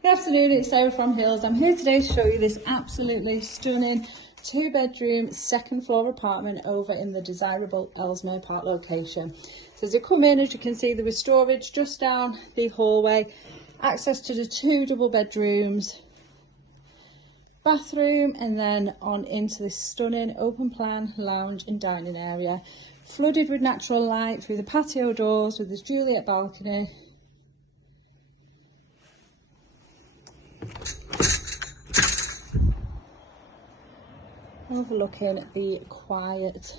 Good afternoon, it's Sarah from Hills. I'm here today to show you this absolutely stunning 2-bedroom, second floor apartment over in the desirable Ellesmere Park location. So as you come in, as you can see, there is storage just down the hallway, access to the 2 double bedrooms, bathroom, and then on into this stunning open plan lounge and dining area, flooded with natural light through the patio doors with this Juliet balcony. Overlooking the quiet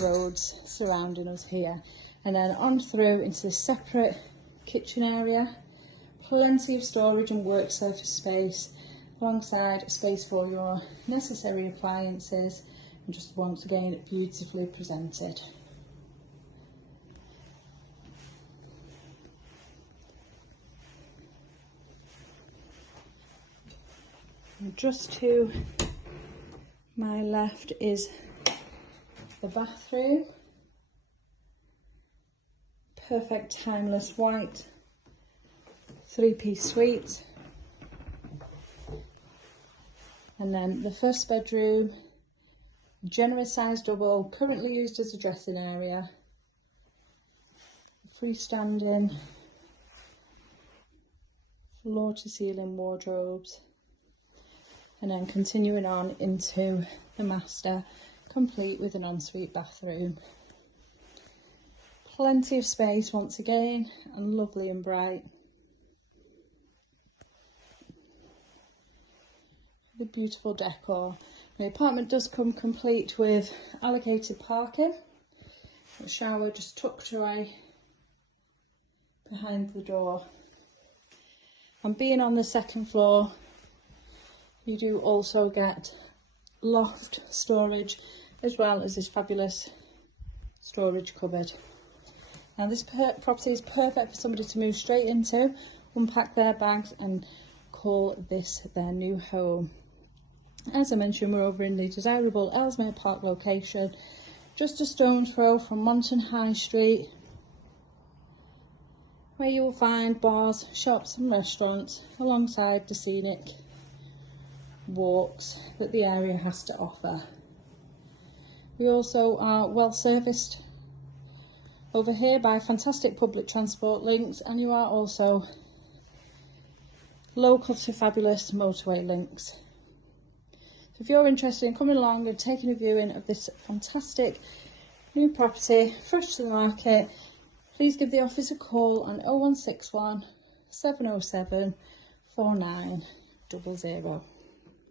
roads surrounding us here, and then on through into this separate kitchen area, plenty of storage and work surface space alongside space for your necessary appliances, and just once again beautifully presented. And just to my left is the bathroom. Perfect timeless white 3-piece suite. And then the first bedroom, generous size double, currently used as a dressing area. Freestanding floor to ceiling wardrobes. And then continuing on into the master, complete with an ensuite bathroom. Plenty of space once again, and lovely and bright. The beautiful decor. The apartment does come complete with allocated parking. The shower just tucked away behind the door. And being on the second floor, you do also get loft storage as well as this fabulous storage cupboard. Now this property is perfect for somebody to move straight into, unpack their bags and call this their new home. As I mentioned, we're over in the desirable Ellesmere Park location, just a stone's throw from Monton High Street, where you will find bars, shops and restaurants alongside the scenic walks that the area has to offer. We also are well serviced over here by fantastic public transport links, and you are also local to fabulous motorway links. So if you're interested in coming along and taking a viewing of this fantastic new property, fresh to the market, please give the office a call on 0161 707 4900.